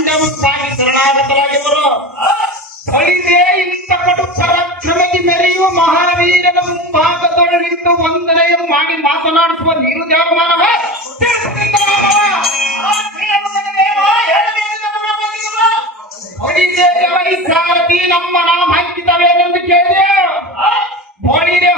ಪಾಂಡವಕ್ಕಾಗಿ ಶರಣಾಗತರಾಗಿದ್ದರು. ಹರಿದೇ ಇಂತಪಟ್ಟು ಪರಾಕ್ರಮದಿ ಮೆರೆಯುವ ಮಹಾವೀರನ ಮುಂಭಾಗದೊಳಗಿಟ್ಟು ವಂದನೆಯನ್ನು ಮಾಡಿ ಮಾತನಾಡಿಸುವ ನೀನು ದೇವ ಮಾನವ ಹರಿದೇ ಜವೈ ಸಾರಥಿ, ನಮ್ಮ ನಾಮ ಹಾಕಿದವೇನೆಂದು ಕೇಳಿದೆ. ಬಳಿದೆ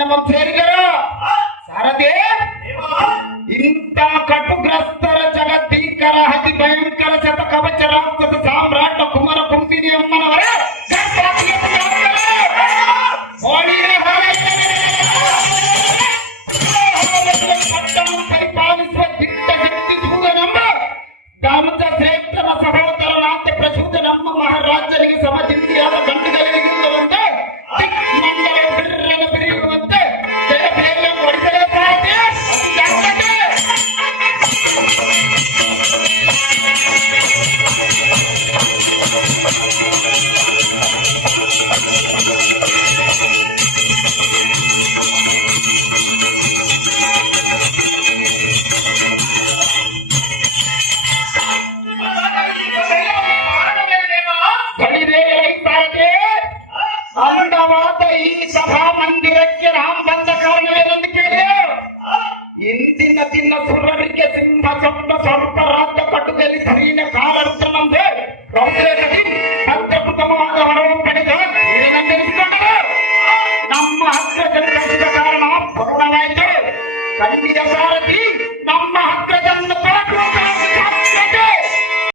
ಅರಣ್ಯವ ಸೇರಿದರು ಸಾರದೆ ಇಂಥ ಕಟುಗ್ರಸ್ತರ ಜಗತ್ತೀಕರ ಅತಿ ಅಂದವಾದ ಈ ಸಭಾ ಮಂದಿರಕ್ಕೆ ರಾಮ್ ಬಂದ ಕಾರಣವೇನೆಂದು ಕೇಳಿ ಇಂದಿನ ದಿನ ಸುರರಿಗೆ ಸಿಂಹ ಚಂದ ಸ್ವಲ್ಪ ರಾಜ್ಯ ಕಟ್ಟುದಲ್ಲಿ ಧರೀನ ಕಾಲಂತ ನಮ್ದೆ ರೌದ್ರದಲ್ಲಿ ಅತ್ಯದ್ಭುತವಾದ ಹೊರವು ಪಡೆದ ಏನೆಂದೆನಿಸಿಕೊಂಡರು ನಮ್ಮ ಹಗ್ರಜನ ಕಟ್ಟಿದ ಕಾರಣ ಪೂರ್ಣವಾಯಿತು ಕಣ್ಣಿಯ ಸಾರಥಿ ನಮ್ಮ ಹಗ್ರಜನ್ನು ತೊಳೆದು